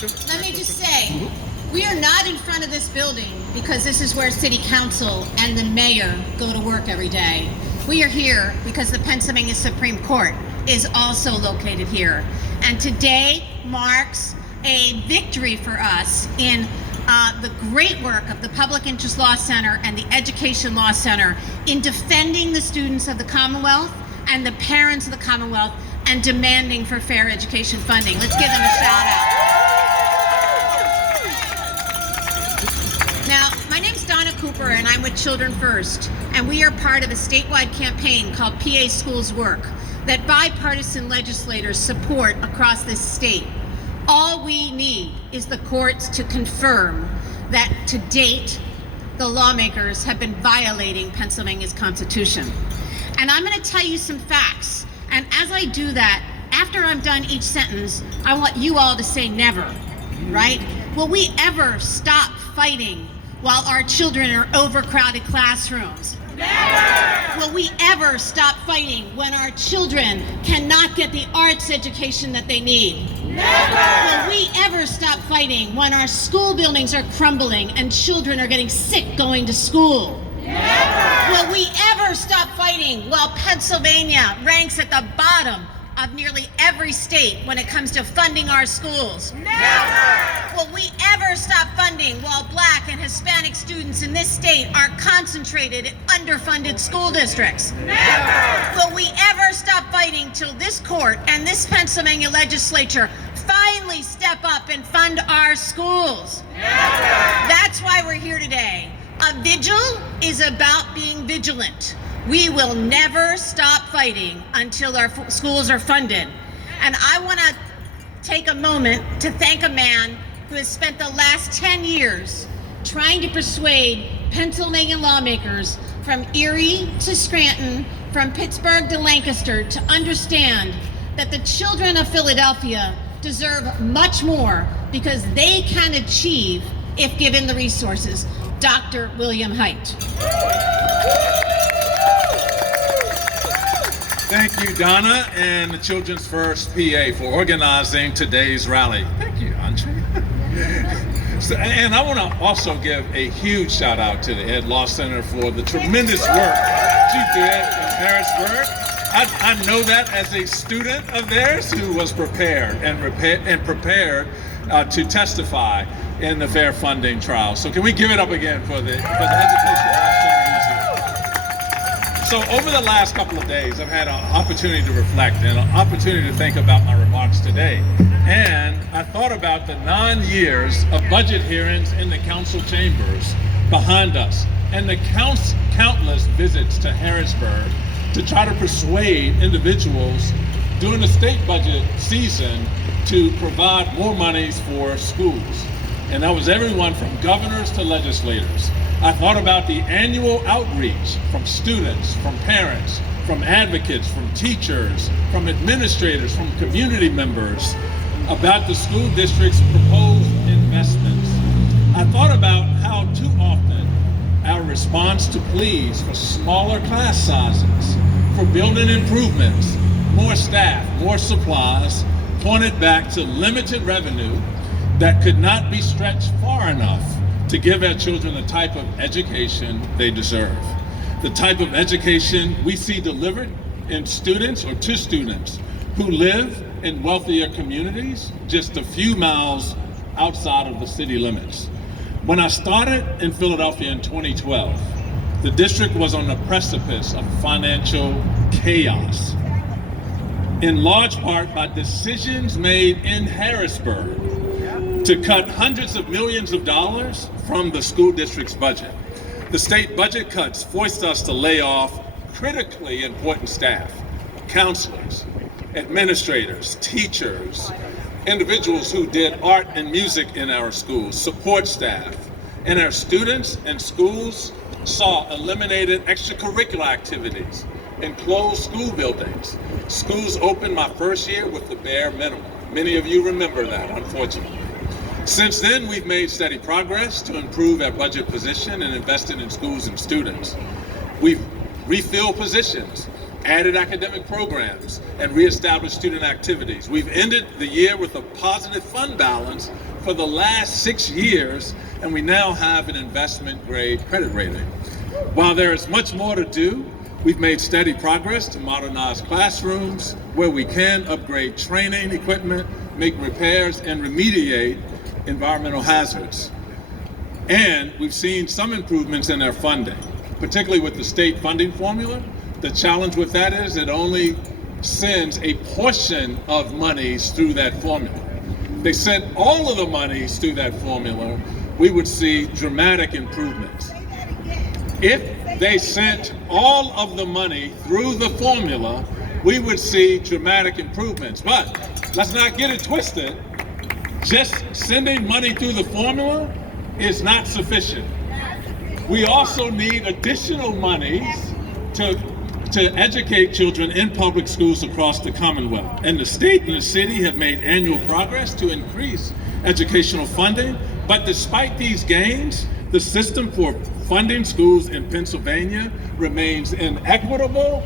Let me just say, we are not in front of this building because this is where City Council and the mayor go to work every day. We are here because the Pennsylvania Supreme Court is also located here. And today marks a victory for us in the great work of the Public Interest Law Center and the Education Law Center in defending the students of the Commonwealth and the parents of the Commonwealth and demanding for fair education funding. Let's give them a shout out. Now, my name's Donna Cooper and I'm with Children First, and we are part of a statewide campaign called PA Schools Work that bipartisan legislators support across this state. All we need is the courts to confirm that to date, the lawmakers have been violating Pennsylvania's Constitution. And I'm going to tell you some facts. And as I do that, after I'm done each sentence, I want you all to say never, right? Will we ever stop fighting while our children are overcrowded classrooms? Never! Will we ever stop fighting when our children cannot get the arts education that they need? Never! Will we ever stop fighting when our school buildings are crumbling and children are getting sick going to school? Never! Will we ever stop fighting while Pennsylvania ranks at the bottom of nearly every state when it comes to funding our schools? Never! Will we ever stop funding while Black and Hispanic students in this state are concentrated in underfunded school districts? Never! Will we ever stop fighting till this court and this Pennsylvania legislature finally step up and fund our schools? Never! That's why we're here today. A vigil is about being vigilant. We will never stop fighting until our schools are funded. And I want to take a moment to thank a man who has spent the last 10 years trying to persuade Pennsylvania lawmakers from Erie to Scranton, from Pittsburgh to Lancaster, to understand that the children of Philadelphia deserve much more because they can achieve if given the resources. Dr. William Haidt. Thank you, Donna, and the Children's First PA for organizing today's rally. Thank you, Andrea. And I want to also give a huge shout out to the Ed Law Center for the tremendous work you did in Harrisburg. I know that as a student of theirs who was prepared to testify in the fair funding trial. So can we give it up again for the Education Law Center? So over the last couple of days, I've had an opportunity to reflect and an opportunity to think about my remarks today. And I thought about the 9 years of budget hearings in the council chambers behind us and the countless visits to Harrisburg to try to persuade individuals during the state budget season to provide more monies for schools. And that was everyone from governors to legislators. I thought about the annual outreach from students, from parents, from advocates, from teachers, from administrators, from community members about the school district's proposed investments. I thought about how too often our response to pleas for smaller class sizes, for building improvements, more staff, more supplies, pointed back to limited revenue that could not be stretched far enough to give our children the type of education they deserve. The type of education we see delivered in students or to students who live in wealthier communities just a few miles outside of the city limits. When I started in Philadelphia in 2012, the district was on the precipice of financial chaos, in large part by decisions made in Harrisburg to cut hundreds of millions of dollars from the school district's budget. The state budget cuts forced us to lay off critically important staff, counselors, administrators, teachers, individuals who did art and music in our schools, support staff, and our students and schools saw eliminated extracurricular activities and closed school buildings. Schools opened my first year with the bare minimum. Many of you remember that, unfortunately. Since then, we've made steady progress to improve our budget position and invested in schools and students. We've refilled positions added academic programs, and reestablished student activities. We've ended the year with a positive fund balance for the last 6 years, and we now have an investment-grade credit rating. While there is much more to do, we've made steady progress to modernize classrooms, where we can upgrade training equipment, make repairs, and remediate environmental hazards. And we've seen some improvements in our funding, particularly with the state funding formula. The challenge with that is it only sends a portion of monies through that formula. If they sent all of the monies through that formula, we would see dramatic improvements. If they sent all of the money through the formula, we would see dramatic improvements. But let's not get it twisted. Just sending money through the formula is not sufficient. We also need additional monies to educate children in public schools across the Commonwealth. And the state and the city have made annual progress to increase educational funding. But despite these gains, the system for funding schools in Pennsylvania remains inequitable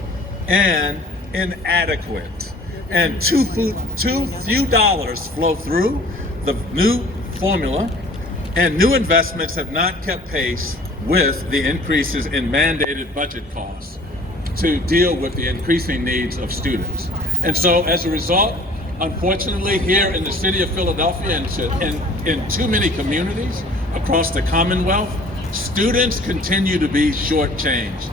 and inadequate. And too few dollars flow through the new formula, and new investments have not kept pace with the increases in mandated budget costs to deal with the increasing needs of students. And so as a result, unfortunately, here in the city of Philadelphia and in too many communities across the Commonwealth, students continue to be shortchanged.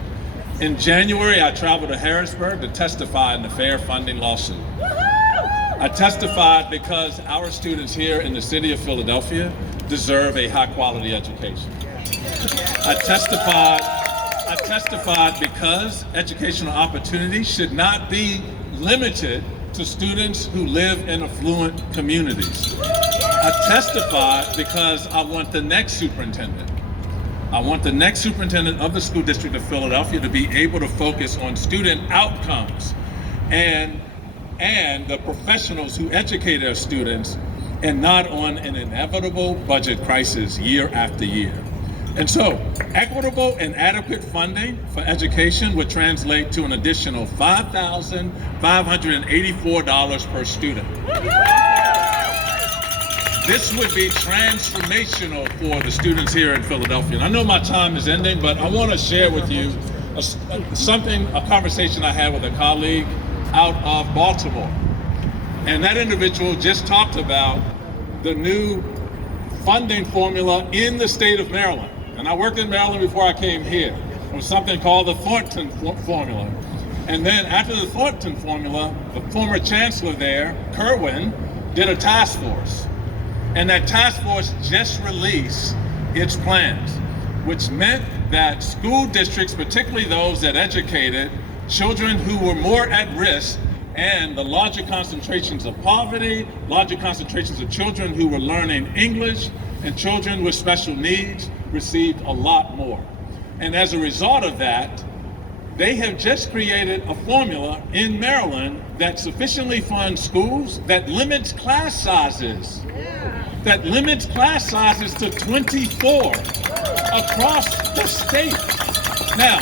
In January, I traveled to Harrisburg to testify in the fair funding lawsuit. I testified because our students here in the city of Philadelphia deserve a high-quality education. I testified because educational opportunities should not be limited to students who live in affluent communities. I testified because I want the next superintendent. I want the next superintendent of the school district of Philadelphia to be able to focus on student outcomes and the professionals who educate our students, and not on an inevitable budget crisis year after year. And so, equitable and adequate funding for education would translate to an additional $5,584 per student. This would be transformational for the students here in Philadelphia. And I know my time is ending, but I want to share with you a conversation I had with a colleague out of Baltimore. And that individual just talked about the new funding formula in the state of Maryland. And I worked in Maryland before I came here. It was something called the Thornton formula. And then after the Thornton formula, the former chancellor there, Kerwin, did a task force. And that task force just released its plans, which meant that school districts, particularly those that educated children who were more at risk and the larger concentrations of poverty, larger concentrations of children who were learning English, and children with special needs received a lot more. And as a result of that, they have just created a formula in Maryland that sufficiently funds schools, that limits class sizes, to 24 across the state. Now,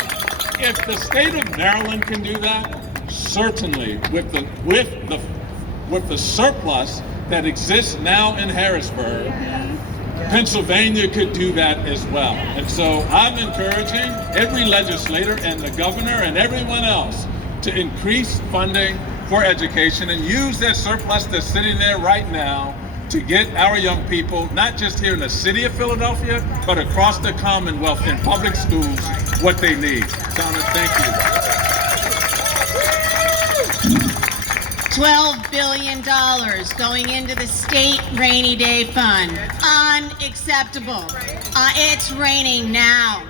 if the state of Maryland can do that, certainly with the surplus that exists now in Harrisburg, Pennsylvania could do that as well. And so I'm encouraging every legislator and the governor and everyone else to increase funding for education and use that surplus that's sitting there right now to get our young people, not just here in the city of Philadelphia, but across the Commonwealth in public schools, what they need. Donna, thank you. $12 billion going into the state rainy day fund. Unacceptable. It's raining now.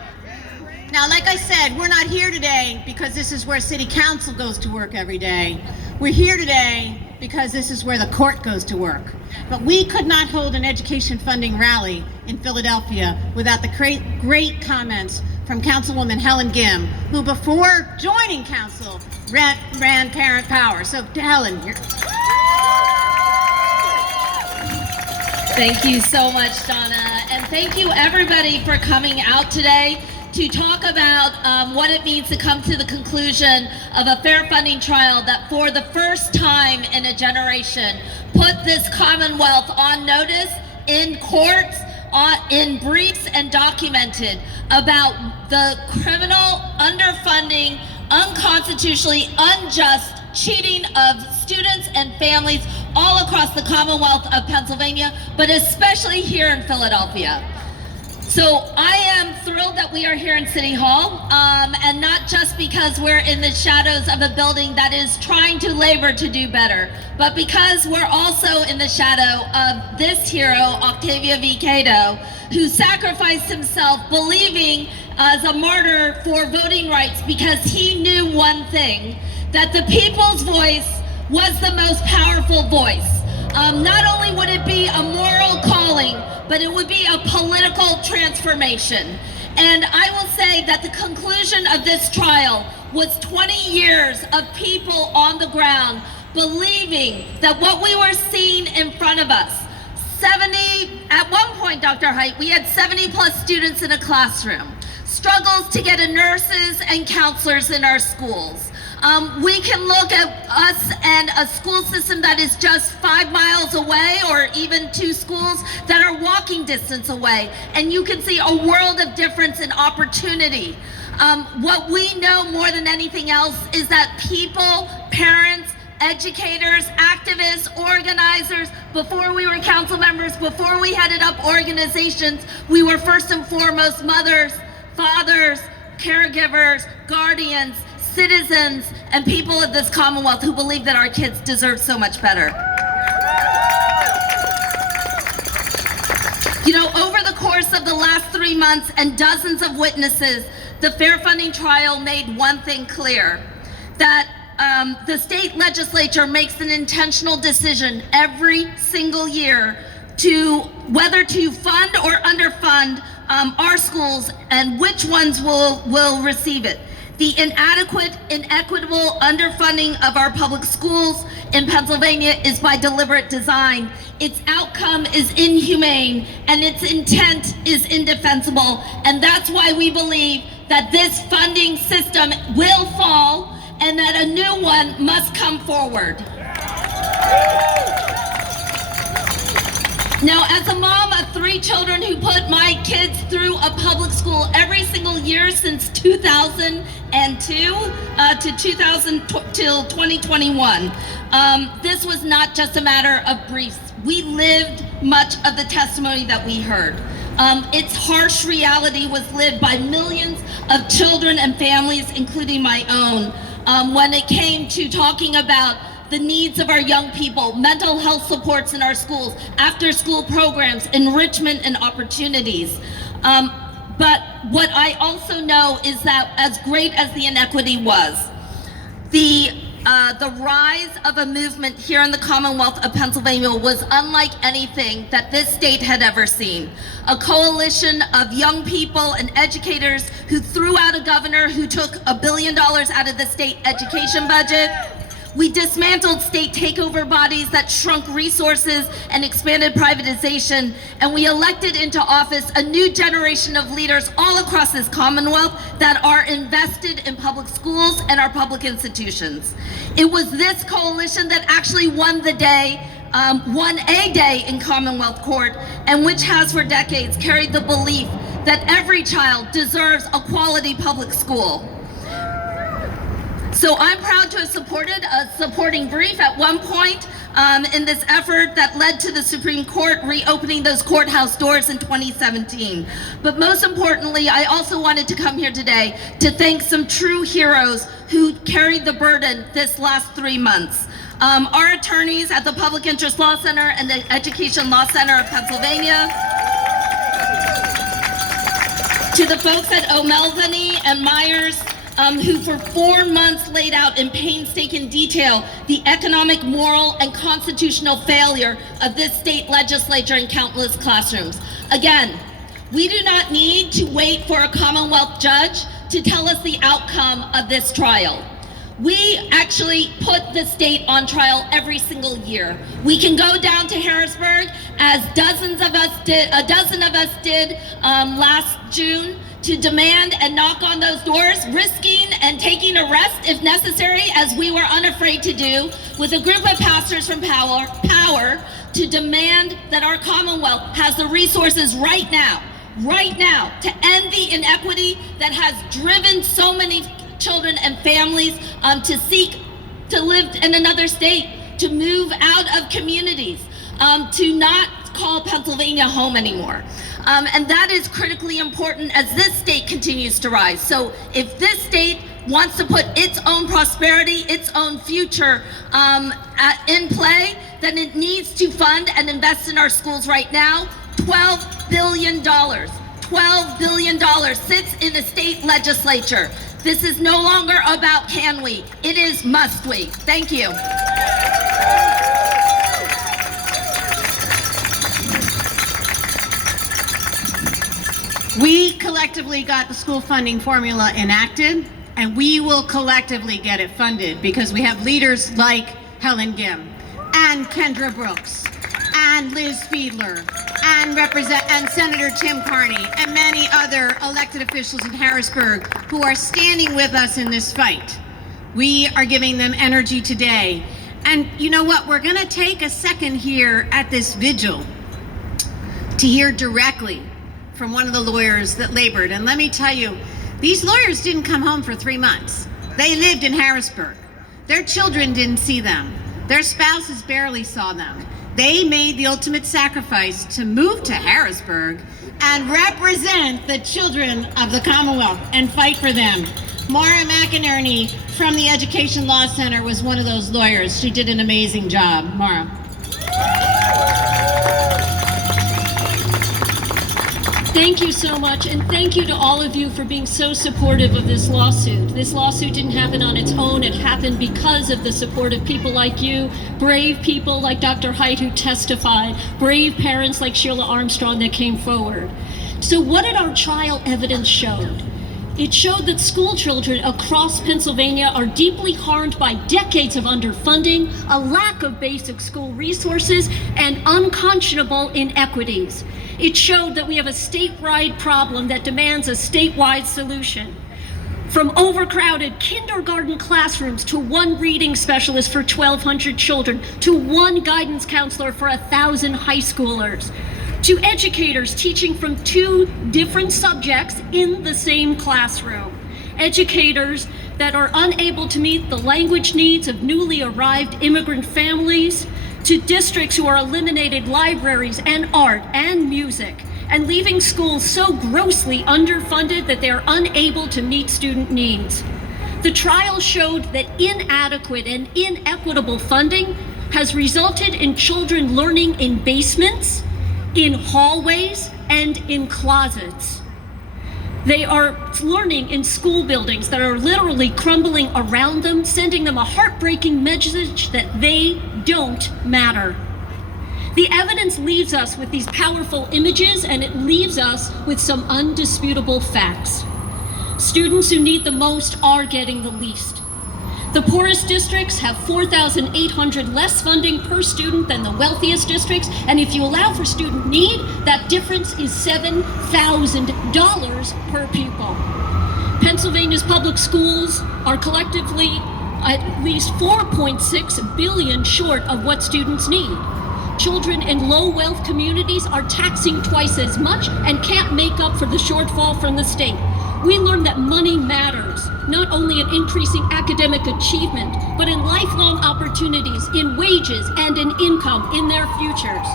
Now, like I said, we're not here today because this is where City Council goes to work every day. We're here today because this is where the court goes to work. But we could not hold an education funding rally in Philadelphia without the great comments from Councilwoman Helen Gim, who before joining council ran Parent Power. So Helen, you're... Thank you so much, Donna. And thank you everybody for coming out today. to talk about what it means to come to the conclusion of a fair funding trial that for the first time in a generation put this Commonwealth on notice in courts, in briefs, and documented about the criminal underfunding, unconstitutionally unjust cheating of students and families all across the Commonwealth of Pennsylvania, but especially here in Philadelphia. So I am thrilled that we are here in City Hall, and not just because we're in the shadows of a building that is trying to labor to do better, but because we're also in the shadow of this hero, Octavia V. Cato, who sacrificed himself believing as a martyr for voting rights because he knew one thing, that the people's voice was the most powerful voice. Not only would it be a moral calling, but it would be a political transformation. And I will say that the conclusion of this trial was 20 years of people on the ground believing that what we were seeing in front of us, at one point, Dr. Haidt, we had 70 plus students in a classroom, struggles to get nurses and counselors in our schools. We can look at us and a school system that is just 5 miles away, or even 2 schools that are walking distance away, and you can see a world of difference in opportunity. What we know more than anything else is that people, parents, educators, activists, organizers, before we were council members, before we headed up organizations, we were first and foremost mothers, fathers, caregivers, guardians, citizens, and people of this Commonwealth who believe that our kids deserve so much better. You know, over the course of the last 3 months and dozens of witnesses, the fair funding trial made one thing clear, that the state legislature makes an intentional decision every single year to whether to fund or underfund our schools and which ones will receive it. The inadequate, inequitable underfunding of our public schools in Pennsylvania is by deliberate design. Its outcome is inhumane and its intent is indefensible. And that's why we believe that this funding system will fall and that a new one must come forward. Now, as a mom of 3 children who put my kids through a public school every single year since 2002 till 2021, this was not just a matter of briefs. We lived much of the testimony that we heard. Its harsh reality was lived by millions of children and families, including my own, when it came to talking about the needs of our young people, mental health supports in our schools, after-school programs, enrichment and opportunities. But what I also know is that as great as the inequity was, the rise of a movement here in the Commonwealth of Pennsylvania was unlike anything that this state had ever seen. A coalition of young people and educators who threw out a governor who took $1 billion out of the state education budget. We dismantled state takeover bodies that shrunk resources and expanded privatization, and we elected into office a new generation of leaders all across this Commonwealth that are invested in public schools and our public institutions. It was this coalition that actually won a day in Commonwealth Court, and which has for decades carried the belief that every child deserves a quality public school. So I'm proud to have supported a supporting brief at one point in this effort that led to the Supreme Court reopening those courthouse doors in 2017. But most importantly, I also wanted to come here today to thank some true heroes who carried the burden this last 3 months. Our attorneys at the Public Interest Law Center and the Education Law Center of Pennsylvania, to the folks at O'Melveny and Myers, who for 4 months laid out in painstaking detail the economic, moral, and constitutional failure of this state legislature in countless classrooms. Again, we do not need to wait for a Commonwealth judge to tell us the outcome of this trial. We actually put the state on trial every single year. We can go down to Harrisburg, as a dozen of us did last June, to demand and knock on those doors, risking and taking arrest if necessary, as we were unafraid to do, with a group of pastors from Power, to demand that our Commonwealth has the resources right now, to end the inequity that has driven so many children and families to seek to live in another state, to move out of communities, to not call Pennsylvania home anymore. And that is critically important as this state continues to rise. So if this state wants to put its own prosperity, its own future in play, then it needs to fund and invest in our schools right now. $12 billion. $12 billion sits in the state legislature. This is no longer about can we, it is must we. Thank you. We collectively got the school funding formula enacted, and we will collectively get it funded because we have leaders like Helen Gim and Kendra Brooks and Liz Fiedler and Senator Tim Carney and many other elected officials in Harrisburg who are standing with us in this fight. We are giving them energy today. And you know what? We're going to take a second here at this vigil to hear directly from one of the lawyers that labored. And let me tell you, these lawyers didn't come home for 3 months. They lived in Harrisburg. Their children didn't see them. Their spouses barely saw them. They made the ultimate sacrifice to move to Harrisburg and represent the children of the Commonwealth and fight for them. Maura McInerney from the Education Law Center was one of those lawyers. She did an amazing job. Maura. Thank you so much, and thank you to all of you for being so supportive of this lawsuit. This lawsuit didn't happen on its own. It happened because of the support of people like you, brave people like Dr. Haidt who testified, brave parents like Sheila Armstrong that came forward. So what did our trial evidence show? It showed that school children across Pennsylvania are deeply harmed by decades of underfunding, a lack of basic school resources, and unconscionable inequities. It showed that we have a statewide problem that demands a statewide solution. From overcrowded kindergarten classrooms to one reading specialist for 1,200 children, to one guidance counselor for 1,000 high schoolers, to educators teaching from 2 different subjects in the same classroom. Educators that are unable to meet the language needs of newly arrived immigrant families, to districts who are eliminated libraries and art and music, and leaving schools so grossly underfunded that they are unable to meet student needs. The trial showed that inadequate and inequitable funding has resulted in children learning in basements, in hallways, and in closets. They are learning in school buildings that are literally crumbling around them, sending them a heartbreaking message that they don't matter. The evidence leaves us with these powerful images, and it leaves us with some undisputable facts. Students who need the most are getting the least. The poorest districts have $4,800 less funding per student than the wealthiest districts, and if you allow for student need, that difference is $7,000 per pupil. Pennsylvania's public schools are collectively at least $4.6 billion short of what students need. Children in low-wealth communities are taxing twice as much and can't make up for the shortfall from the state. We learned that money matters, not only in increasing academic achievement, but in lifelong opportunities, in wages, and in income in their futures.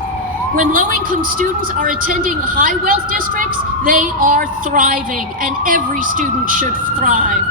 When low-income students are attending high-wealth districts, they are thriving, and every student should thrive.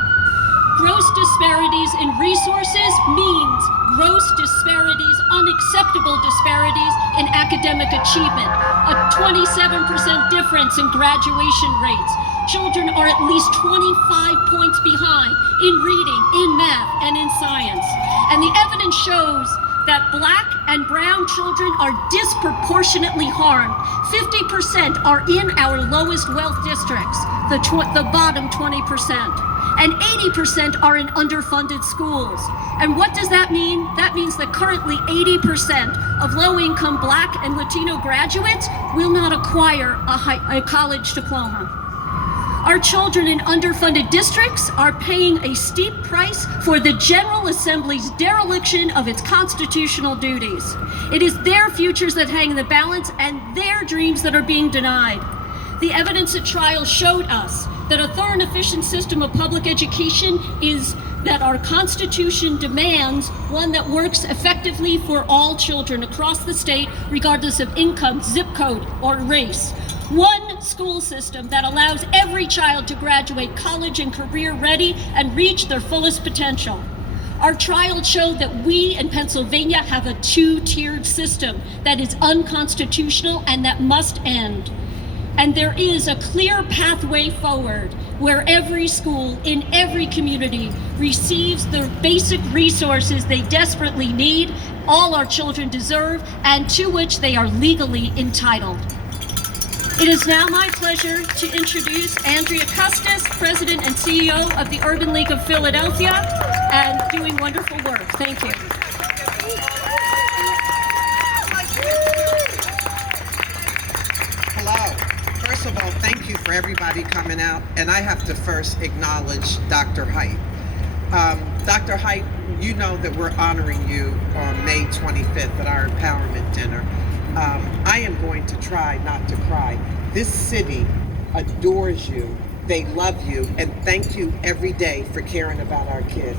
Gross disparities in resources means gross disparities, unacceptable disparities in academic achievement, a 27% difference in graduation rates. Children are at least 25 points behind in reading, in math, and in science. And the evidence shows that Black and brown children are disproportionately harmed. 50% are in our lowest wealth districts, the bottom 20%. and 80% are in underfunded schools. And what does that mean? That means that currently 80% of low-income Black and Latino graduates will not acquire a college diploma. Our children in underfunded districts are paying a steep price for the General Assembly's dereliction of its constitutional duties. It is their futures that hang in the balance and their dreams that are being denied. The evidence at trial showed us that a thorough and efficient system of public education is that our Constitution demands one that works effectively for all children across the state, regardless of income, zip code, or race. One school system that allows every child to graduate college and career ready and reach their fullest potential. Our trial showed that we in Pennsylvania have a two-tiered system that is unconstitutional and that must end. And there is a clear pathway forward where every school in every community receives the basic resources they desperately need, all our children deserve, and to which they are legally entitled. It is now my pleasure to introduce Andrea Custis, President and CEO of the Urban League of Philadelphia, and doing wonderful work. Thank you. Hello. First of all, thank you for everybody coming out, and I have to first acknowledge Dr. Height. Dr. Height, you know that we're honoring you on May 25th at our empowerment dinner. I am going to try not to cry. This city adores you, they love you, and thank you every day for caring about our kids.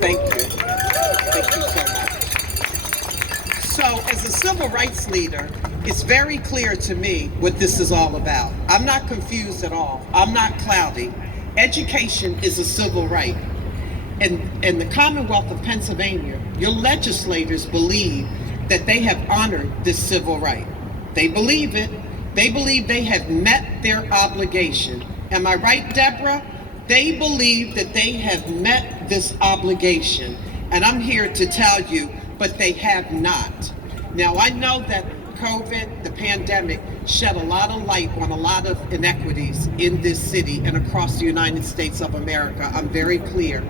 Thank you. Thank you so much. So, as a civil rights leader, it's very clear to me what this is all about. I'm not confused at all. I'm not cloudy. Education is a civil right. And in the Commonwealth of Pennsylvania, your legislators believe that they have honored this civil right. They believe it. They believe they have met their obligation. Am I right, Deborah? They believe that they have met this obligation. And I'm here to tell you, but they have not. Now, I know that COVID, the pandemic, shed a lot of light on a lot of inequities in this city and across the United States of America. I'm very clear.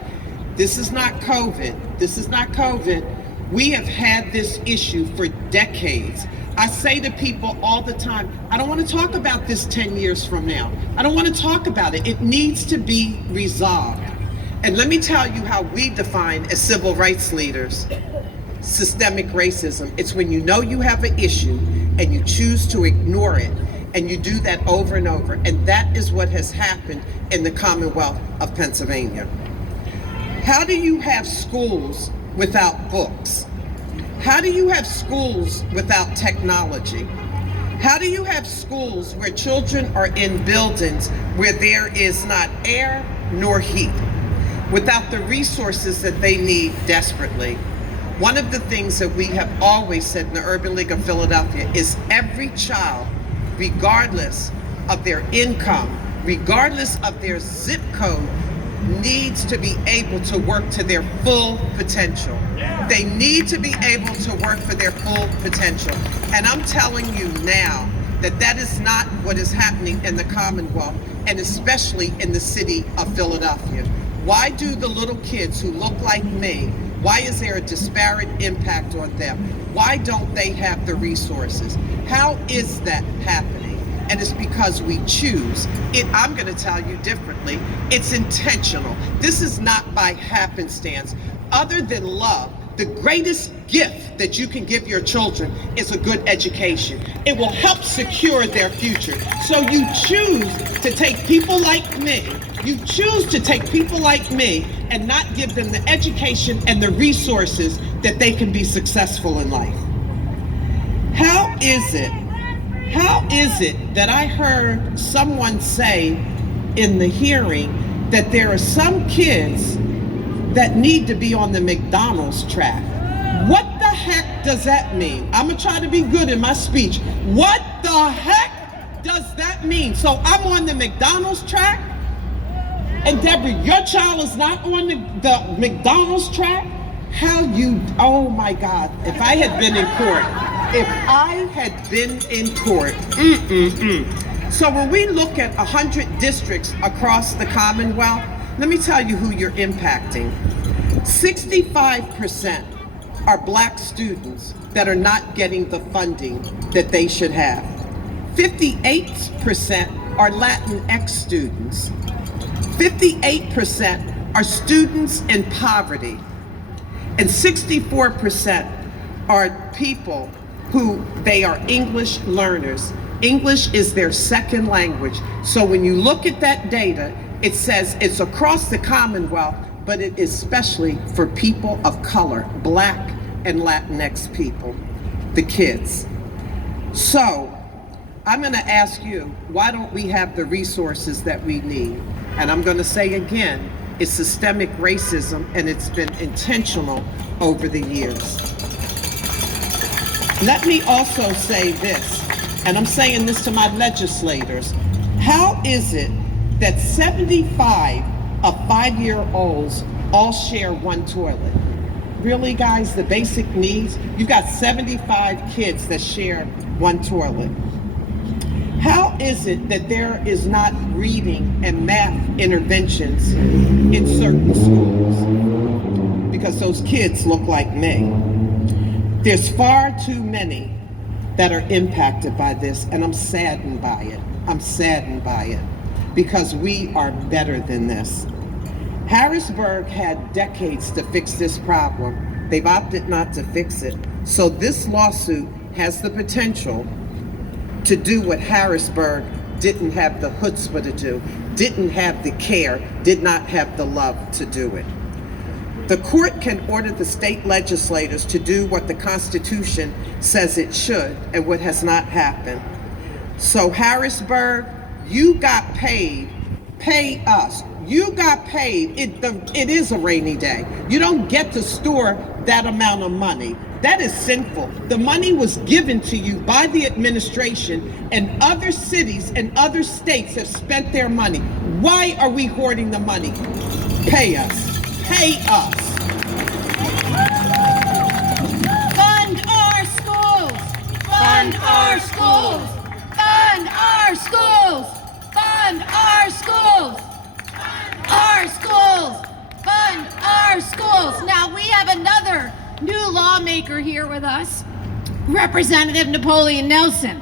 This is not COVID. This is not COVID. We have had this issue for decades. I say to people all the time, I don't want to talk about this 10 years from now. I don't want to talk about it. It needs to be resolved. And let me tell you how we define as civil rights leaders systemic racism. It's when you know you have an issue and you choose to ignore it, and you do that over and over. And that is what has happened in the Commonwealth of Pennsylvania. How do you have schools without books? How do you have schools without technology? How do you have schools where children are in buildings where there is not air nor heat, without the resources that they need desperately? One of the things that we have always said in the Urban League of Philadelphia is every child, regardless of their income, regardless of their zip code, needs to be able to work to their full potential. They need to be able to work for their full potential. And I'm telling you now that that is not what is happening in the Commonwealth, and especially in the city of Philadelphia. Why do the little kids who look like me, why is there a disparate impact on them? Why don't they have the resources? How is that happening? And it's because we choose it. I'm going to tell you differently. It's intentional. This is not by happenstance. Other than love, the greatest gift that you can give your children is a good education. It will help secure their future. So you choose to take people like me. You choose to take people like me and not give them the education and the resources that they can be successful in life. How is it that I heard someone say in the hearing that there are some kids that need to be on the McDonald's track? What the heck does that mean? I'm gonna try to be good in my speech. What the heck does that mean? So I'm on the McDonald's track? And Deborah, your child is not on the McDonald's track? Oh my God, if I had been in court, So when we look at 100 districts across the Commonwealth, let me tell you who you're impacting. 65% are Black students that are not getting the funding that they should have. 58% are Latinx students. 58% are students in poverty. And 64% are people who they are English learners. English is their second language. So when you look at that data, it says it's across the Commonwealth, but it is especially for people of color, Black and Latinx people, the kids. So I'm going to ask you, why don't we have the resources that we need? And I'm going to say again, it's systemic racism, and it's been intentional over the years. Let me also say this, and I'm saying this to my legislators. How is it that 75 of 5-year-olds all share one toilet? Really, guys, the basic needs? You've got 75 kids that share one toilet. How is it that there is not reading and math interventions in certain schools? Because those kids look like me. There's far too many that are impacted by this, and I'm saddened by it. I'm saddened by it, because we are better than this. Harrisburg had decades to fix this problem. They've opted not to fix it. So this lawsuit has the potential to do what Harrisburg didn't have the chutzpah to do, didn't have the care, did not have the love to do it. The court can order the state legislators to do what the Constitution says it should, and what has not happened. So Harrisburg, you got paid, pay us. You got paid. It is a rainy day. You don't get to store that amount of money. That is sinful. The money was given to you by the administration, and other cities and other states have spent their money. Why are we hoarding the money? Pay us. Pay us. Fund our schools! Fund our schools! Fund our schools! Fund our schools! Our schools! Fund our schools! Now we have another new lawmaker here with us, Representative Napoleon Nelson.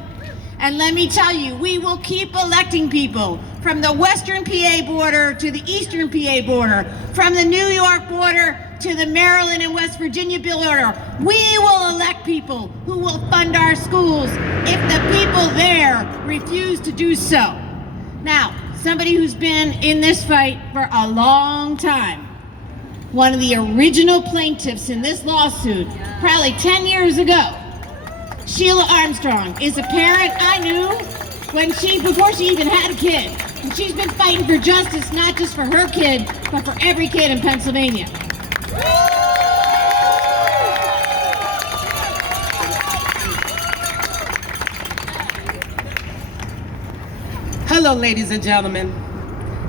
And let me tell you, we will keep electing people from the western PA border to the eastern PA border, from the New York border to the Maryland and West Virginia border. We will elect people who will fund our schools if the people there refuse to do so. Now, somebody who's been in this fight for a long time, one of the original plaintiffs in this lawsuit, probably 10 years ago, Sheila Armstrong, is a parent I knew before she even had a kid. And she's been fighting for justice, not just for her kid, but for every kid in Pennsylvania. Hello, ladies and gentlemen.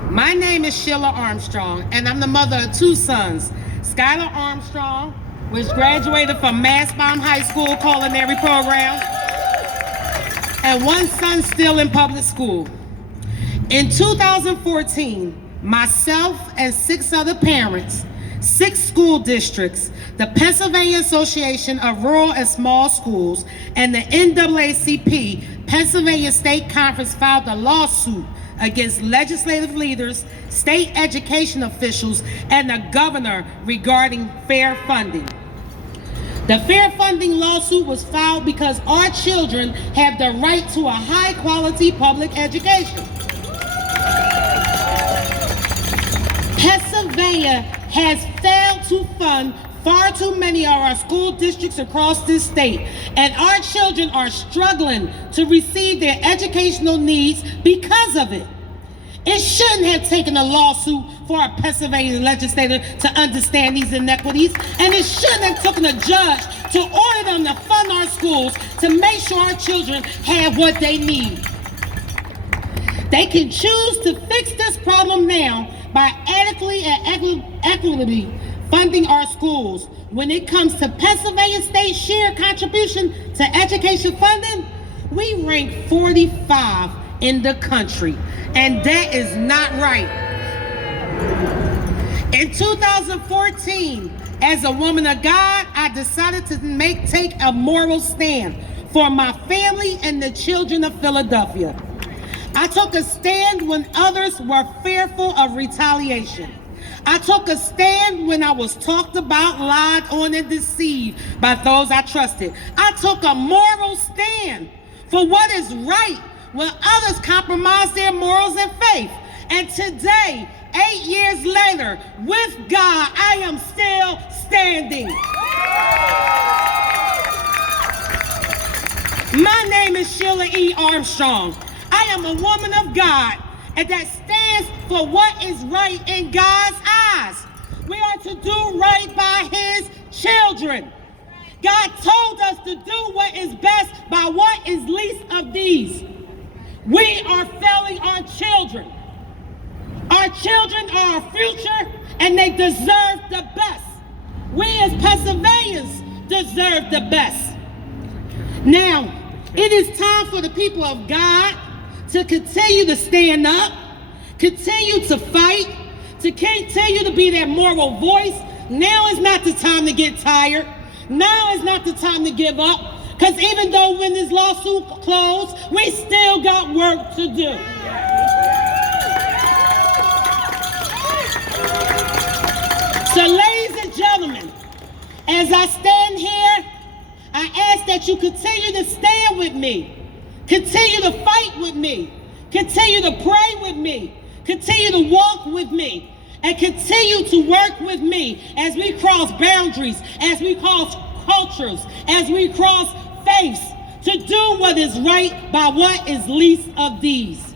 My name is Sheila Armstrong, and I'm the mother of 2 sons. Skylar Armstrong, which graduated from Mastbaum High School culinary program, and 1 son still in public school. In 2014, myself and 6 other parents, 6 school districts, the Pennsylvania Association of Rural and Small Schools, and the NAACP Pennsylvania State Conference filed a lawsuit against legislative leaders, state education officials, and the governor regarding fair funding. The fair funding lawsuit was filed because our children have the right to a high-quality public education. Pennsylvania has failed to fund far too many of our school districts across this state, and our children are struggling to receive their educational needs because of it. It shouldn't have taken a lawsuit for a Pennsylvania legislator to understand these inequities, and it shouldn't have taken a judge to order them to fund our schools to make sure our children have what they need. They can choose to fix this problem now by adequately and equitably funding our schools. When it comes to Pennsylvania state share contribution to education funding, we rank 45 in the country, and that is not right. In 2014, as a woman of God, I decided to take a moral stand for my family and the children of Philadelphia. I took a stand when others were fearful of retaliation. I took a stand when I was talked about, lied on, and deceived by those I trusted. I took a moral stand for what is right when others compromise their morals and faith. And today, 8 years later, with God, I am still standing. My name is Sheila E. Armstrong. I am a woman of God, and that stands for what is right in God's eyes. We are to do right by His children. God told us to do what is best by what is least of these. We are failing our children. Our children are our future, and they deserve the best. We as Pennsylvanians deserve the best. Now, it is time for the people of God to continue to stand up, continue to fight, to continue to be that moral voice. Now is not the time to get tired. Now is not the time to give up. Because even though when this lawsuit closed, we still got work to do. So ladies and gentlemen, as I stand here, I ask that you continue to stand with me, continue to fight with me, continue to pray with me, continue to walk with me, and continue to work with me as we cross boundaries, as we cross cultures, as we cross faiths, to do what is right by what is least of these.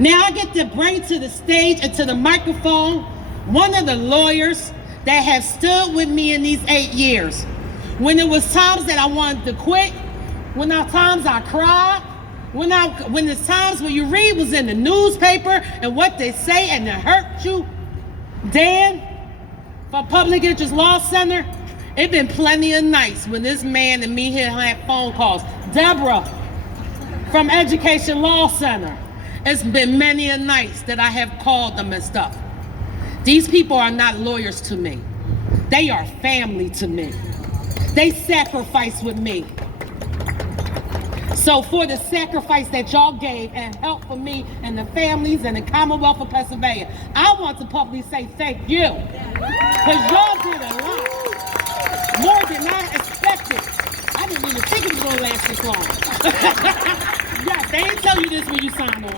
Now I get to bring to the stage and to the microphone one of the lawyers that have stood with me in these 8 years. When it was times that I wanted to quit, when there times I cried, when there's times when you read what's in the newspaper and what they say and it hurt you, Dan from Public Interest Law Center, it's been plenty of nights when this man and me here had phone calls. Deborah from Education Law Center, it's been many a nights that I have called them and stuff. These people are not lawyers to me. They are family to me. They sacrifice with me. So for the sacrifice that y'all gave and help for me and the families and the Commonwealth of Pennsylvania, I want to publicly say thank you. Because y'all did a lot. More than I expected. I didn't even think it was going to last this long. Yes, they didn't tell you this when you signed on.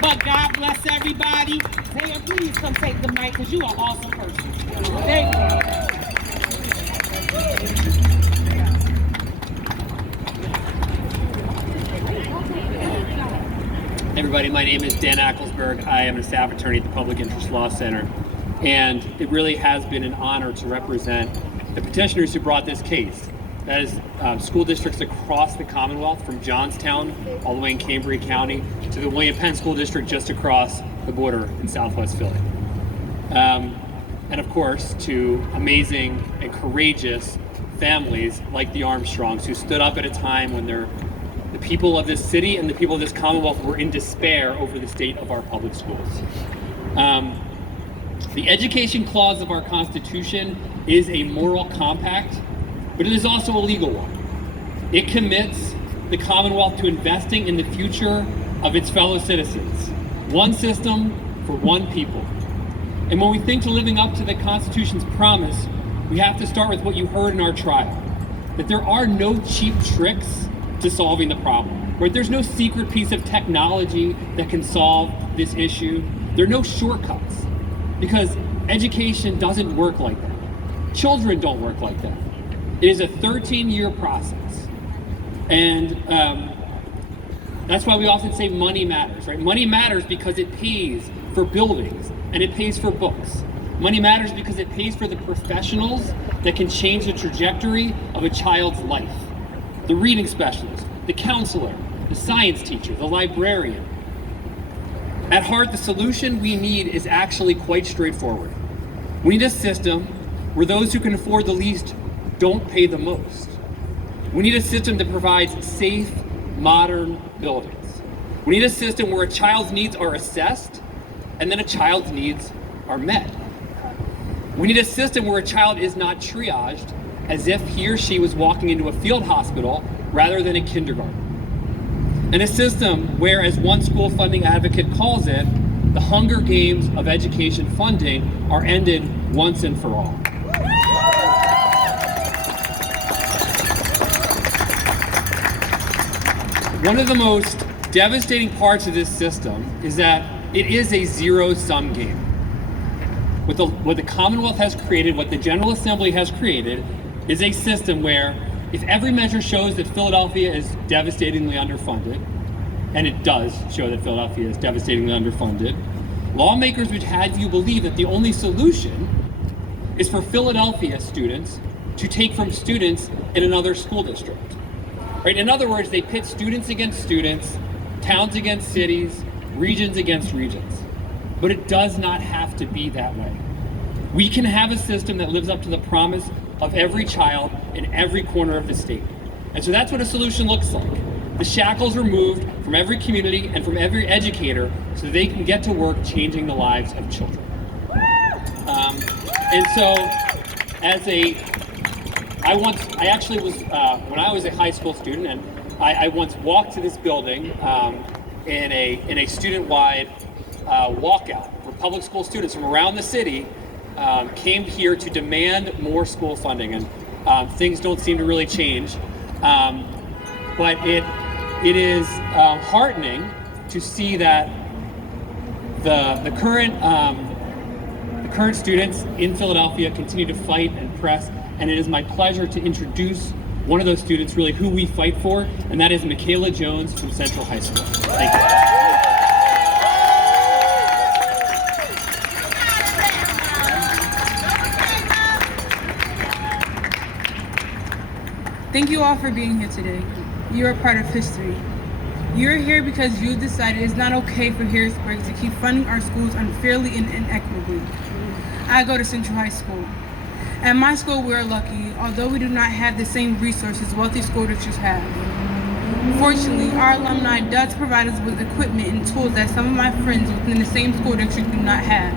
But God bless everybody. Dan, please come take the mic because you are an awesome person. Thank you. Hey everybody, my name is Dan Acklesberg. I am a staff attorney at the Public Interest Law Center. And it really has been an honor to represent the petitioners who brought this case. That is school districts across the Commonwealth, from Johnstown all the way in Cambria County to the William Penn School District just across the border in Southwest Philly. And of course, to amazing and courageous families like the Armstrongs who stood up at a time when the people of this city and the people of this Commonwealth were in despair over the state of our public schools. The education clause of our Constitution is a moral compact, but it is also a legal one. It commits the Commonwealth to investing in the future of its fellow citizens. One system for one people. And when we think to living up to the Constitution's promise, we have to start with what you heard in our trial, that there are no cheap tricks to solving the problem, right? There's no secret piece of technology that can solve this issue. There are no shortcuts, because education doesn't work like that. Children don't work like that. It is a 13-year process. And that's why we often say money matters, right? Money matters because it pays for buildings and it pays for books. Money matters because it pays for the professionals that can change the trajectory of a child's life. The reading specialist, the counselor, the science teacher, the librarian. At heart, the solution we need is actually quite straightforward. We need a system where those who can afford the least don't pay the most. We need a system that provides safe, modern buildings. We need a system where a child's needs are assessed and then a child's needs are met. We need a system where a child is not triaged as if he or she was walking into a field hospital rather than a kindergarten. And a system where, as one school funding advocate calls it, the Hunger Games of education funding are ended once and for all. One of the most devastating parts of this system is that it is a zero-sum game. What the Commonwealth has created, what the General Assembly has created, is a system where if every measure shows that Philadelphia is devastatingly underfunded, and it does show that Philadelphia is devastatingly underfunded, lawmakers would have you believe that the only solution is for Philadelphia students to take from students in another school district. Right? In other words, they pit students against students, towns against cities, regions against regions. But it does not have to be that way. We can have a system that lives up to the promise of every child in every corner of the state. And so that's what a solution looks like. The shackles are removed from every community and from every educator so they can get to work changing the lives of children. And so, I actually was, when I was a high school student, and I once walked to this building in a student-wide walkout where public school students from around the city came here to demand more school funding, and things don't seem to really change. But it is heartening to see that the current students in Philadelphia continue to fight and press, and it is my pleasure to introduce one of those students, really who we fight for, and that is Michaela Jones from Central High School. Thank you. Thank you all for being here today. You are part of history. You're here because you decided it's not okay for Harrisburg to keep funding our schools unfairly and inequitably. I go to Central High School. At my school, we're lucky, although we do not have the same resources wealthy school districts have. Fortunately, our alumni does provide us with equipment and tools that some of my friends within the same school district do not have.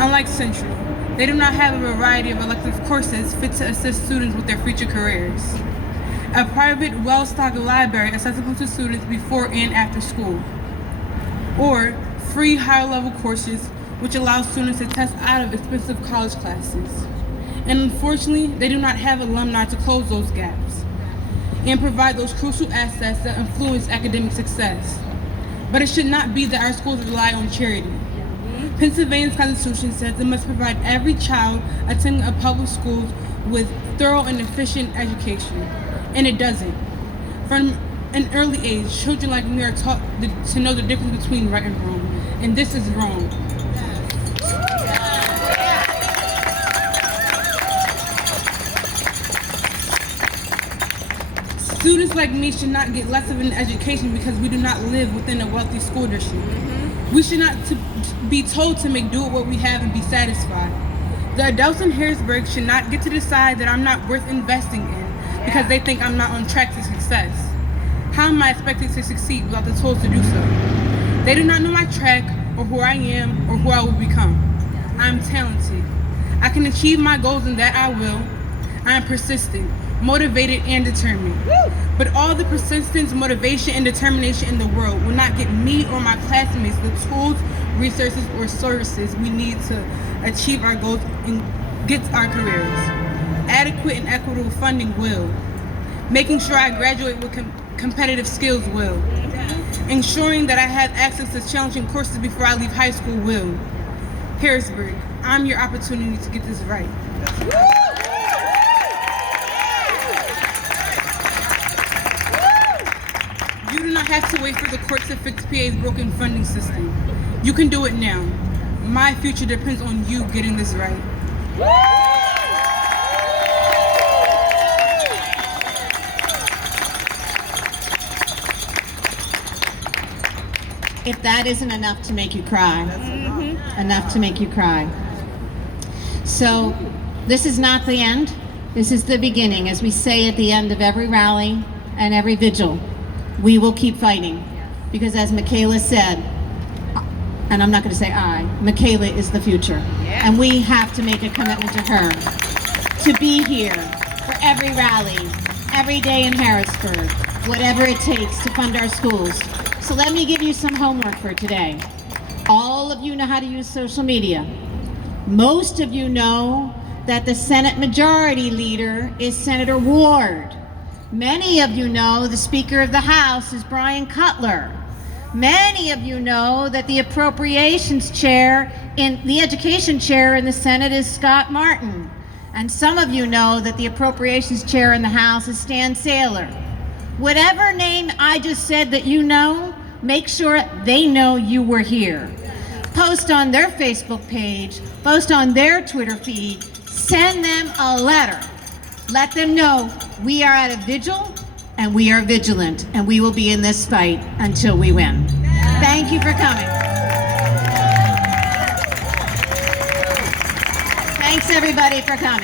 Unlike Central, they do not have a variety of elective courses fit to assist students with their future careers. A private, well-stocked library accessible to students before and after school. Or free higher-level courses which allow students to test out of expensive college classes. And unfortunately, they do not have alumni to close those gaps and provide those crucial assets that influence academic success. But it should not be that our schools rely on charity. Pennsylvania's Constitution says it must provide every child attending a public school with thorough and efficient education, and it doesn't. From an early age, children like me are taught to know the difference between right and wrong, and this is wrong. Students like me should not get less of an education because we do not live within a wealthy school district. We should not be told to make do with what we have and be satisfied. The adults in Harrisburg should not get to decide that I'm not worth investing in because they think I'm not on track to success. How am I expected to succeed without the tools to do so? They do not know my track or who I am or who I will become. I am talented. I can achieve my goals and that I will. I am persistent, motivated, and determined. But all the persistence, motivation, and determination in the world will not get me or my classmates the tools, resources, or services we need to achieve our goals and get our careers. Adequate and equitable funding will. Making sure I graduate with competitive skills will. Ensuring that I have access to challenging courses before I leave high school will. Harrisburg, I'm your opportunity to get this right. You do not have to wait for the court to fix PA's broken funding system. You can do it now. My future depends on you getting this right. If that isn't enough to make you cry, enough to make you cry. So this is not the end. This is the beginning. As we say at the end of every rally and every vigil, we will keep fighting. Because as Michaela said, and I'm not going to say I, Michaela is the future. And we have to make a commitment to her to be here for every rally, every day in Harrisburg, whatever it takes to fund our schools. So let me give you some homework for today. All of you know how to use social media. Most of you know that the Senate Majority Leader is Senator Ward. Many of you know the Speaker of the House is Brian Cutler. Many of you know that the Appropriations Chair the Education Chair in the Senate is Scott Martin. And some of you know that the Appropriations Chair in the House is Stan Saylor. Whatever name I just said that you know, make sure they know you were here. Post on their Facebook page, post on their Twitter feed, send them a letter. Let them know we are at a vigil and we are vigilant and we will be in this fight until we win. Thank you for coming. Thanks everybody for coming.